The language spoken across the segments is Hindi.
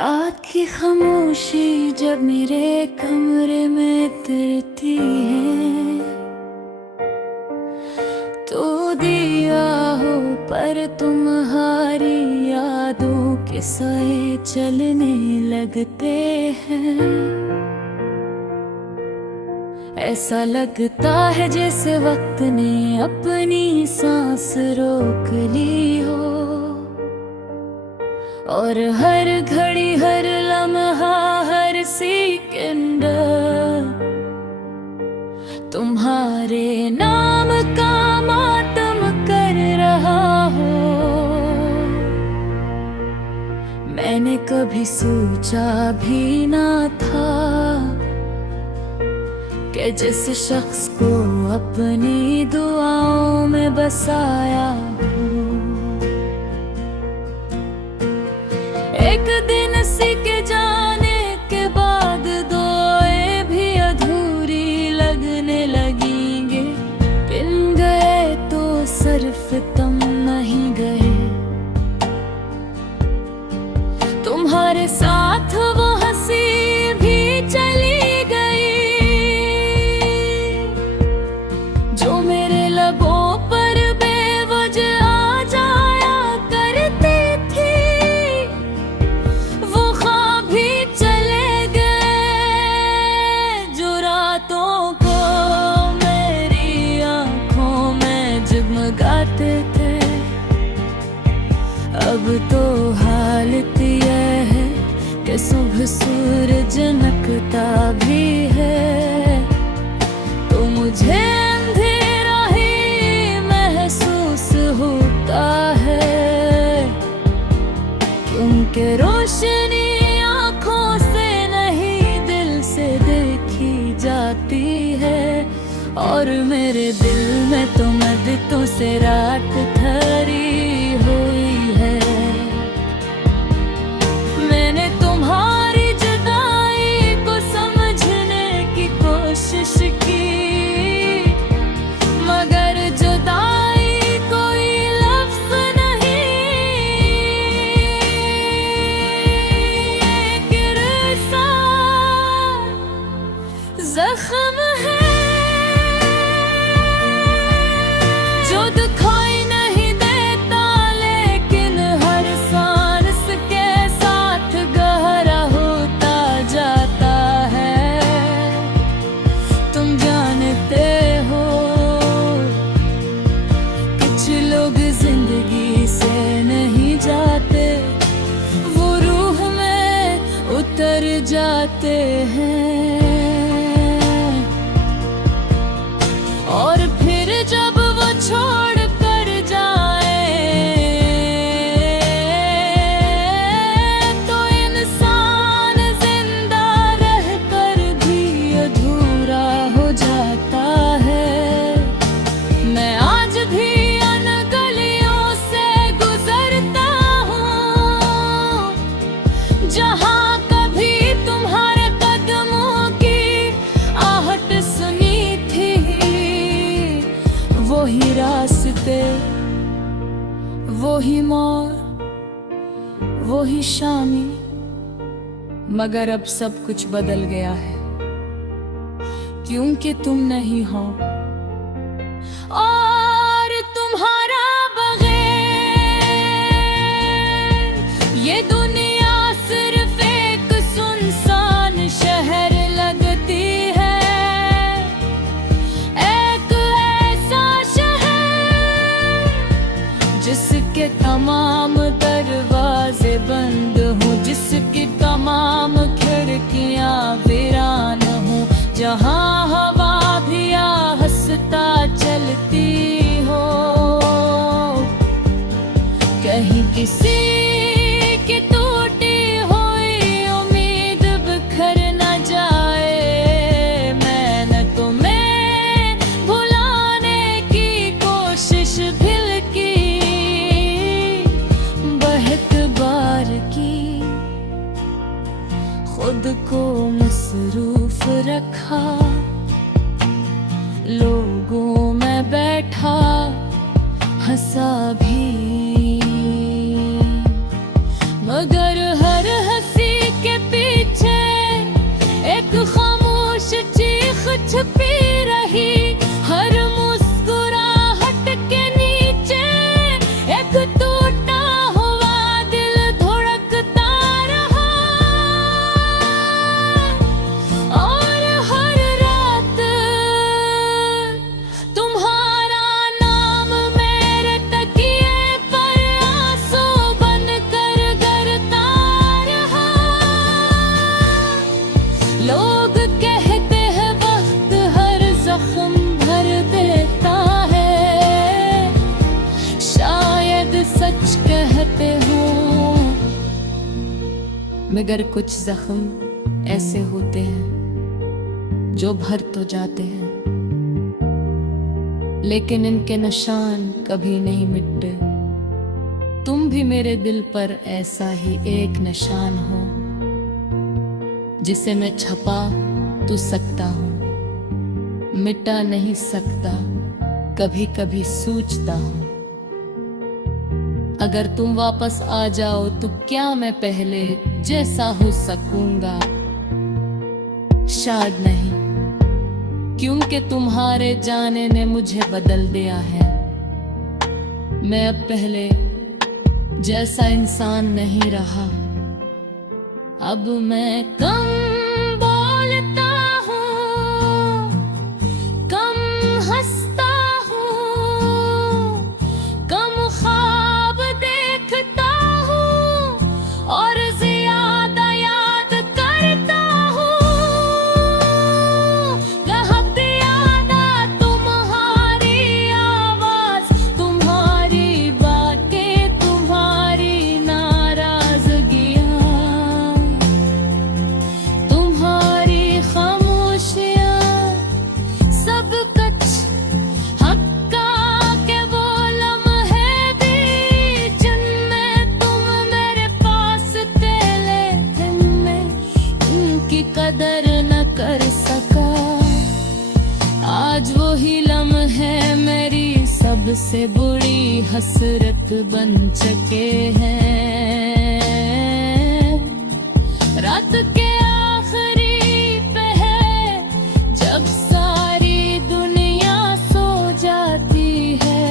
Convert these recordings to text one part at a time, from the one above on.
रात की खामोशी जब मेरे कमरे में तिरती है, तो दिया हो पर तुम्हारी यादों के साए चलने लगते हैं। ऐसा लगता है जैसे वक्त ने अपनी सांस रोक ली हो, और हर घड़ी हर लम्हा हर सेकंड तुम्हारे नाम का मातम कर रहा हो। मैंने कभी सोचा भी ना था कि जिस शख्स को अपनी दुआओं में बसाया हो, एक दिन सीखे जाने के बाद दुआएं भी अधूरी लगने लगेंगे। बिन गए तो सिर्फ तुम नहीं गए, तुम्हारे साथ वो हंसी भी चली गई जो मेरे लबों पर बेवजह आ जाया करती थी। वो ख्वाब भी चले गए जो रातों को मेरी आंखों में जगमगाते थे। अब तो हालत यह है कि सुबह सूरज चमकता भी है, तो मुझे अंधेरा ही महसूस होता है, क्योंकि रोशनी आँखों से नहीं दिल से देखी जाती है। और मेरे दिल में तो मदतों से रात ठहरी हुई है। मैंने तुम्हारी जुदाई को समझने की कोशिश की, मगर जुदाई कोई लफ्ज़ नहीं, एक किरसा ज़ख्म है जो दिखाई नहीं देता, लेकिन हर सांस के साथ गहरा होता जाता है। तुम जानते हो कुछ लोग जिंदगी से नहीं जाते, वो रूह में उतर जाते हैं। और फिर जब वो छोड़ कर जाए तो इंसान जिंदा रहकर भी अधूरा हो जाता है। मैं आज भी उन गलियों से गुजरता हूँ जहाँ कभी तुम्हारे कदमों की आहट सुनी थी। वही रास्ते, वही मोड़, वही शामी, मगर अब सब कुछ बदल गया है, क्योंकि तुम नहीं हो और तुम्हारा बगैर ये दुनिया सिर्फ एक सुनसान शहर लगती है। एक ऐसा शहर जिसके तमाम दरवाजे बंद हों, जिसकी तमाम खिड़कियां वीरान हों, जहां हवा भी आहिस्ता चलती हो। कहीं किसी की टूटी हुई उम्मीद बिखर न जाए। मैंने तुम्हें भुलाने की कोशिश भी की, बहुत बार की, खुद को मसरूफ रखा, लोगों में बैठा, हंसा भी, मगर हर हंसी मगर कुछ जख्म ऐसे होते हैं जो भर तो जाते हैं, लेकिन इनके निशान कभी नहीं मिटते। तुम भी मेरे दिल पर ऐसा ही एक निशान हो, जिसे मैं छपा तो सकता हूँ, मिटा नहीं सकता, कभी कभी सोचता हूँ। अगर तुम वापस आ जाओ तो क्या मैं पहले जैसा हो सकूंगा? शायद नहीं, क्योंकि तुम्हारे जाने ने मुझे बदल दिया है। मैं अब पहले जैसा इंसान नहीं रहा। अब मैं कम बोलता हूँ, कम हंसता हूँ, कम ख्वाब देखता हूँ और ज्यादा याद करता हूँ। रहत यादा तुम्हारी आवाज, तुम्हारी बातें, तुम्हारी नाराजगियाँ, तुम्हारी खामोशियाँ, सब कुछ हक्का के वो लम्हे भी जिनमें तुम मेरे पास थे, लेकिन मैं उनकी कदर न कर सका। आज वो ही लम्हे मेरी सबसे बुरी हसरत बन चुके हैं। रात के आखिरी पहर जब सारी दुनिया सो जाती है,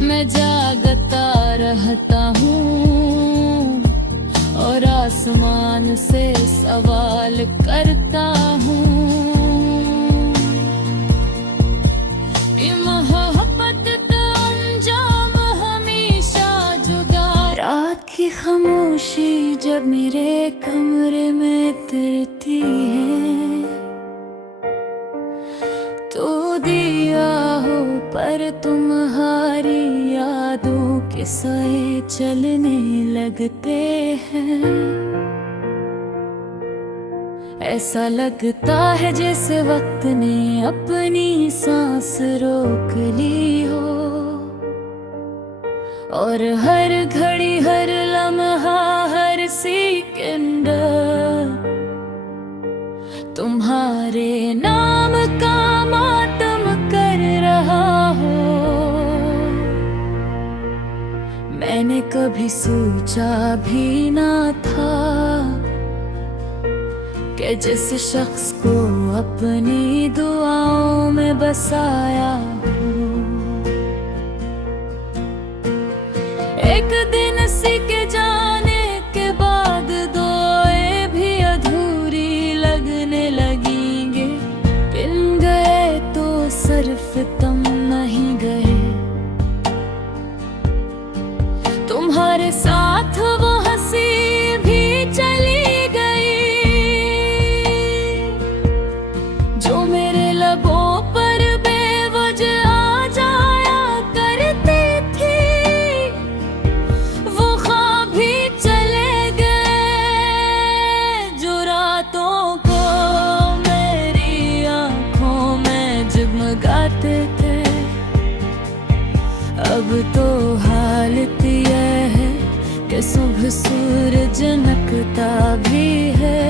मैं जागता रहता हूँ और आसमान से सवाल करता हूँ। ये मोहब्बत का अंजाम हमेशा जुदा। रात की खामोशी जब मेरे कमरे में तिरती है, तो दिया हो पर तुम्हारी यादों के साए चलने लगते हैं। ऐसा लगता है जैसे वक्त ने अपनी सांस रोक ली हो, और हर घड़ी हर लम्हा हर सेकंड तुम्हारे नाम का मातम कर रहा हो। मैंने कभी सोचा भी ना था कि जिस शख्स को अपनी दुआओं में बसाया हूँ, एक दिन सीखे जाने के बाद दुआएं भी अधूरी लगने लगेंगे। बिन गए तो सिर्फ तुम नहीं गए, तुम्हारे साथ वो हंसी भी चली गई जो मेरे लबों पर बेवजह आ जाया करती थी। वो ख्वाब भी चले गए जो रातों को मेरी आंखों में जगमगाते थे। अब तो हालत यह है कि सुबह सूरज नकता भी है,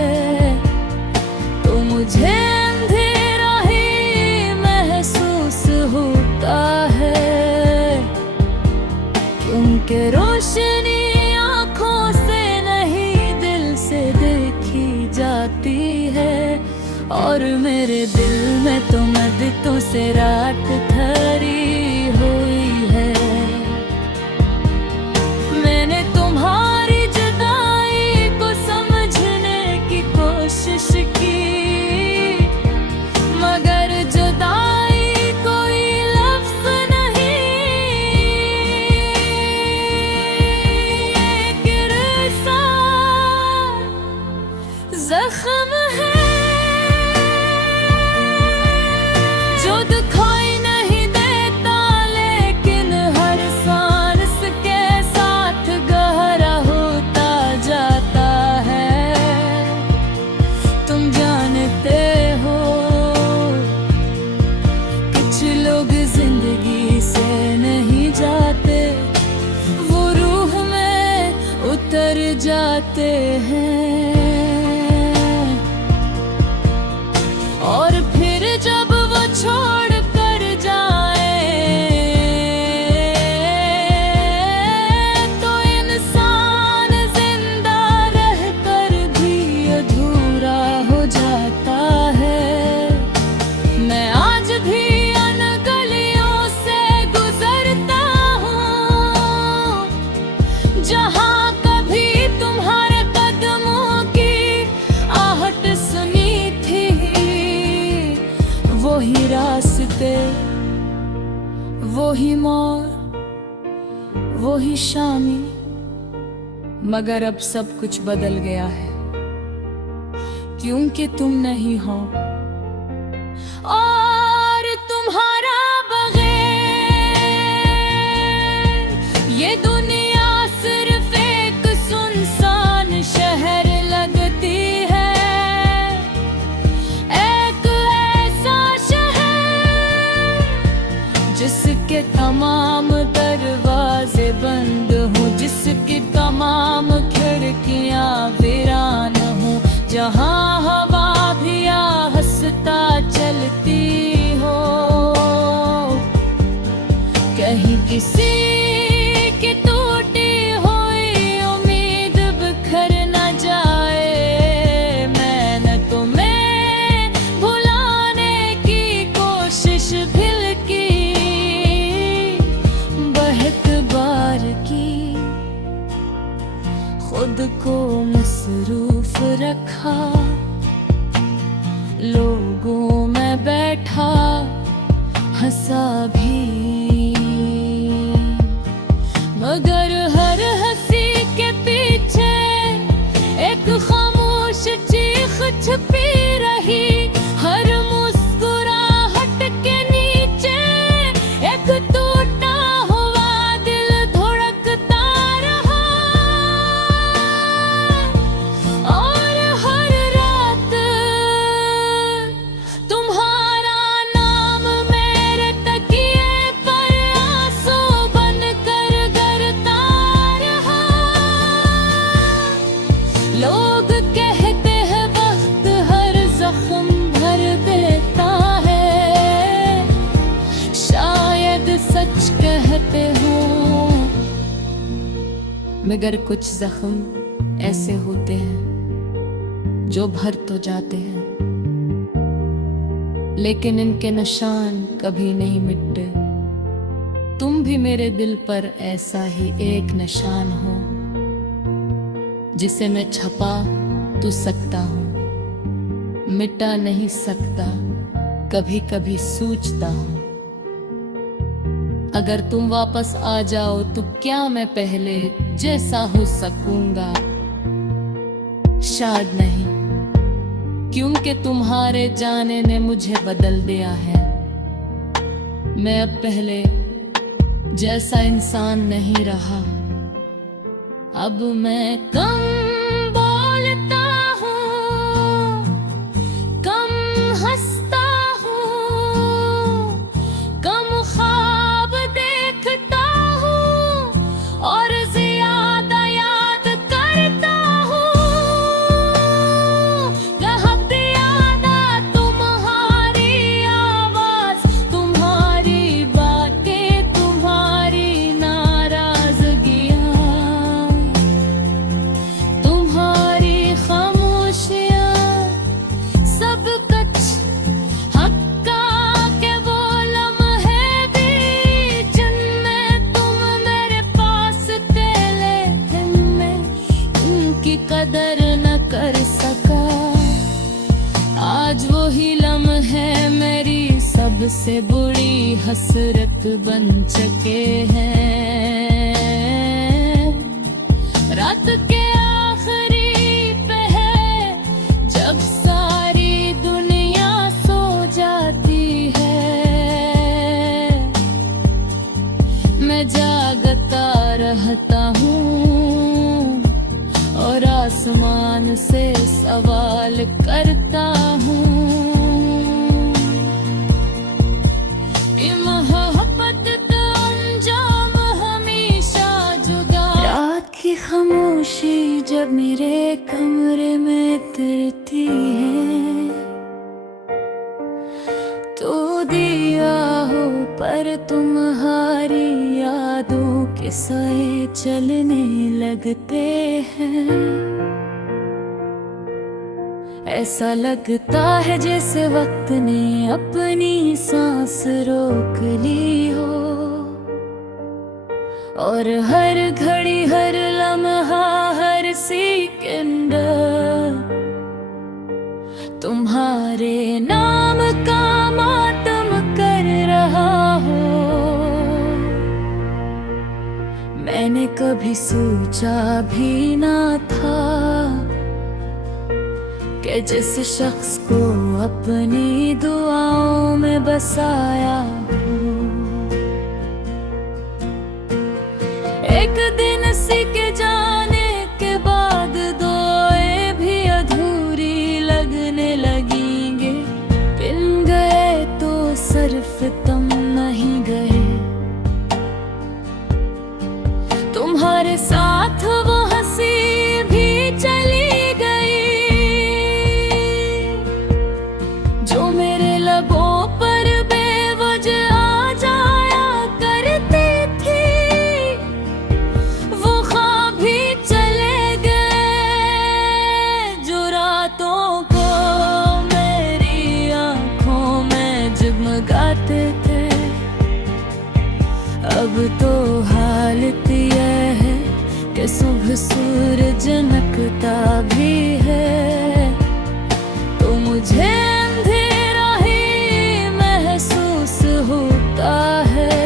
तो मुझे अंधेरा ही महसूस होता है, क्योंकि रोशनी आंखों से नहीं दिल से देखी जाती है। और मेरे दिल में तो मदतों से रात धरी हुई है। मैंने तुम्हारी जुदाई को समझने की कोशिश की, मगर जुदाई कोई लफ्ज़ नहीं, एक रसा जख्म है जो दिखाई नहीं जाते हैं, और फिर जब वो छोड़ कर जाए तो इंसान जिंदा रहकर भी अधूरा हो जाता है। मैं आज भी अन गलियों से गुजरता हूँ जहाँ कभी तुम्हारे कदमों की आहट सुनी थी। वही रास्ते, वही मोड़, वही शामी, मगर अब सब कुछ बदल गया है, क्योंकि तुम नहीं हो और तुम्हारा बगैर ये दुनिया सिर्फ एक सुनसान शहर लगती है। एक ऐसा शहर जिसके तमाम दरवाजे बंद हों, जिसकी तमाम खिड़कियां वीरान हों, जहां हवा भी हंसता चलती हो। कहीं किसी की टूटी हुई उम्मीद बिखर न जाए। मैंने तुम्हें भुलाने की कोशिश भी की, बहुत बार की, खुद को मसरूफ रखा, लोगों में बैठा, हंसा भी, मगर हर हंसी के पीछे एक खामोश चीख छुपी रही। हर मुस्कुराहट के नीचे एक टूटा हुआ दिल धड़कता रहा, और हर रात तुम्हारा नाम मेरे तकिए पर आंसू बनकर गरता रहा। लोग कहते हैं वक्त हर जख्म भर देता है, शायद सच कहते हो, मगर कुछ जख्म ऐसे होते हैं जो भर तो जाते हैं, लेकिन इनके निशान कभी नहीं मिटते। तुम भी मेरे दिल पर ऐसा ही एक निशान हो, जिसे मैं छपा तो सकता हूँ, मिटा नहीं सकता, कभी कभी सोचता हूँ। अगर तुम वापस आ जाओ तो क्या मैं पहले जैसा हो सकूंगा? शायद नहीं, क्योंकि तुम्हारे जाने ने मुझे बदल दिया है। मैं अब पहले जैसा इंसान नहीं रहा। अब मैं कम बोलता हूँ, कम हंसता हूँ, कम ख्वाब देखता हूँ, और ज्यादा याद करता हूँ। रहती याद तुम्हारी आवाज, तुम्हारी बातें, तुम्हारी नाराजगियाँ, तुम्हारी खामोशियाँ, सब कुछ हक्का के वो लम्हे भी जिनमें तुम मेरे पास थे, लेकिन मैं उनकी कदर न कर सका। आज वही लम्हे मेरी सबसे बुरी हसरत बन चुके हैं। रात के आखिरी पहर जब सारी दुनिया सो जाती है, मैं जागता रहता हूँ और आसमान से सवाल करता हूँ। ये मोहब्बत का अंजाम हमेशा जुदा। रात की खामोशी खामोशी जब मेरे कमरे में तिरती है, तो दिया हो पर तुम्हारी यादों के साए चलने लगते हैं। ऐसा लगता है जैसे वक्त ने अपनी सांस रोक ली हो, और हर घड़ी हर लम्हा हर सेकंड तुम्हारे नाम का मातम कर रहा हो। मैंने कभी सोचा भी ना था कि जिस शख्स को अपनी दुआओं में बसाया हूँ, एक दिन सीखे जाने के बाद दुआएं भी अधूरी लगने लगेंगे। बिन गए तो सिर्फ तुम नहीं गए, तुम्हारे साथ वो हंसी भी चली गई जो मेरे लबों पर बेवजह आ जाया करती थी। वो ख्वाब भी चले गए जो रातों को मेरी आंखों में जगमगाते थे। अब तो हालत यह है कि सुबह सूरज नकता भी है, तो मुझे अंधेरा ही महसूस होता है,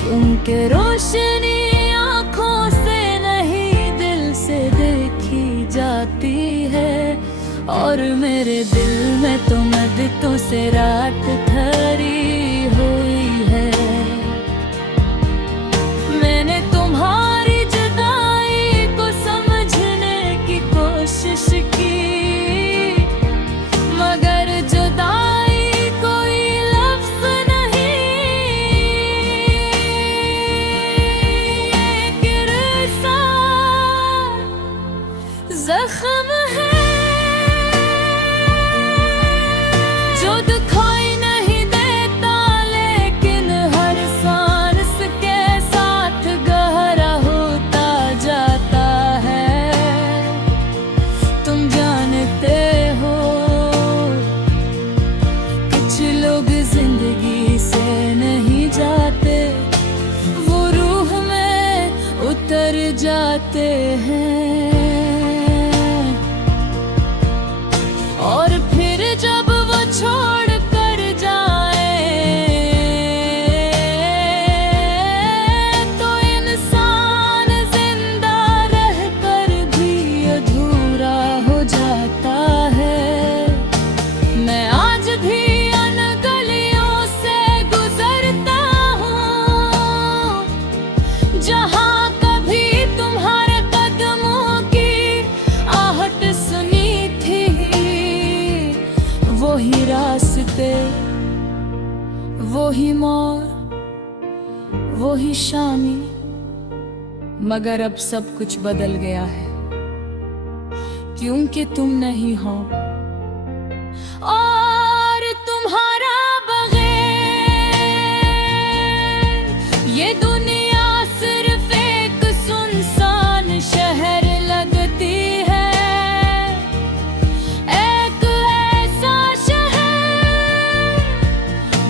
क्योंकि रोशनी आंखों से नहीं दिल से देखी जाती है। और मेरे दिल में तो मददों से रात ठहरी हुई है। मैंने तुम्हारी जुदाई को समझने की कोशिश की, मगर जुदाई कोई लफ्ज़ नहीं, एक रसा ज़ख्म है जो दिखाई नहीं देता, लेकिन हर सांस के साथ गहरा होता जाता है। तुम जानते हो कुछ लोग जिंदगी से नहीं जाते, वो रूह में उतर जाते हैं। और फिर जब वो छोड़ कर जाए तो इंसान जिंदा रहकर भी अधूरा हो जाता है। मैं आज भी उन गलियों से गुजरता हूँ जहाँ कभी तुम्हारे कदमों की आहट सुनी थी। वही रास्ते, वही मोड़, वही शामी, मगर अब सब कुछ बदल गया है, क्योंकि तुम नहीं हो और तुम्हारा बगैर ये दुनिया सिर्फ एक सुनसान शहर लगती है। एक ऐसा शहर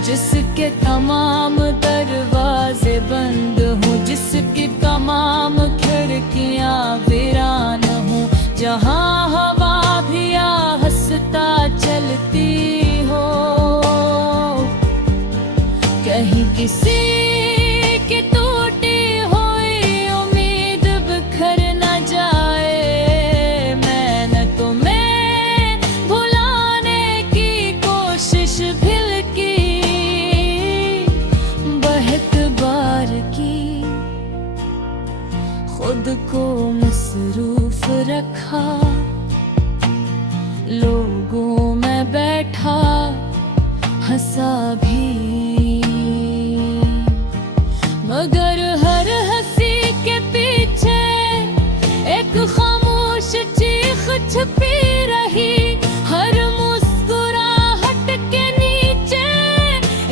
जिसके तमाम दरवाजे बंद हों, जिसकी तमाम खिड़कियां वीरान हों, जहां हवा भी आहिस्ता चलती हो। कहीं किसी की टूटी हुई उम्मीद बिखर न जाए। मैंने तुम्हें भुलाने की कोशिश भी की, बहुत बार की, खुद को मसरूफ रखा, लोगों में बैठा, हंसा भी, मगर हर हंसी के पीछे एक खामोश चीख छिपी रही हर मुस्कुराहट के नीचे,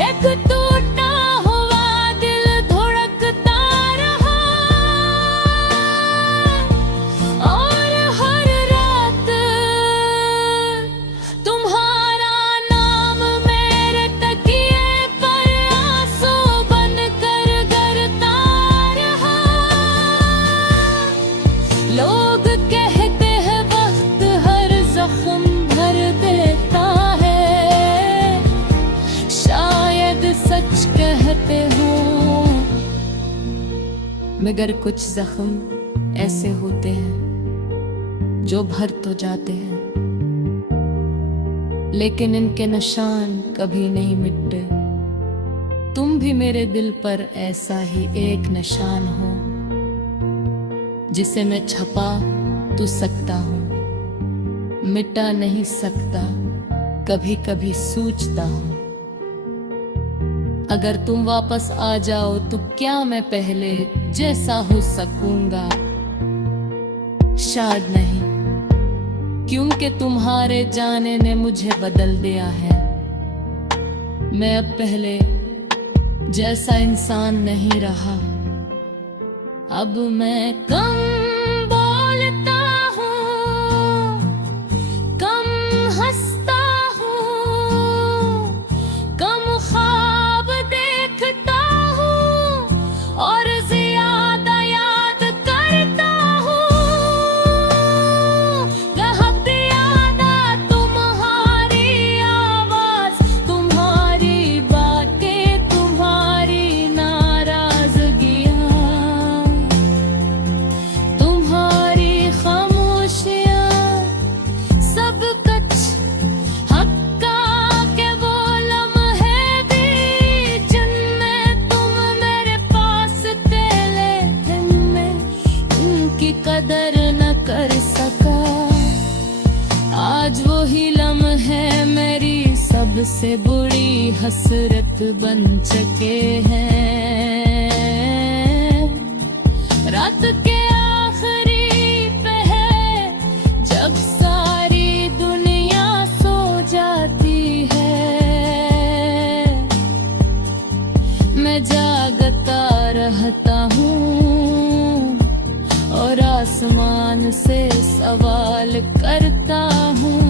एक टूटा हुआ दिल धड़कता रहा। और हर रात तुम्हारा नाम मेरे तकिए पर आंसू बनकर गरता रहा। लोग कहते हैं वक्त हर जख्म भर देता है, शायद सच कहते हो, मगर कुछ जख्म ऐसे होते हैं जो भर तो जाते हैं, लेकिन इनके निशान कभी नहीं मिटते। तुम भी मेरे दिल पर ऐसा ही एक निशान हो, जिसे मैं छपा तो सकता हूँ, मिटा नहीं सकता, कभी कभी सोचता हूँ। अगर तुम वापस आ जाओ तो क्या मैं पहले जैसा हो सकूंगा? शायद नहीं, क्योंकि तुम्हारे जाने ने मुझे बदल दिया है। मैं अब पहले जैसा इंसान नहीं रहा। अब मैं कम बोलता हूँ, कम हंसता हूँ, कम ख्वाब देखता हूँ और ज्यादा याद करता हूँ। रहत यादा तुम्हारी आवाज, तुम्हारी बातें, तुम्हारी नाराजगियाँ, तुम्हारी खामोशियाँ, सब कुछ हक्का के वो लम्हे भी जिनमें तुम मेरे पास थे, लेकिन मैं उनकी कदर न कर सका। आज वही लम्हे मेरी सबसे बुरी हसरत बन चुके हैं। रात के आखिरी पहर जब सारी दुनिया सो जाती है, मैं जागता रहता हूँ और आसमान से सवाल करता हूँ।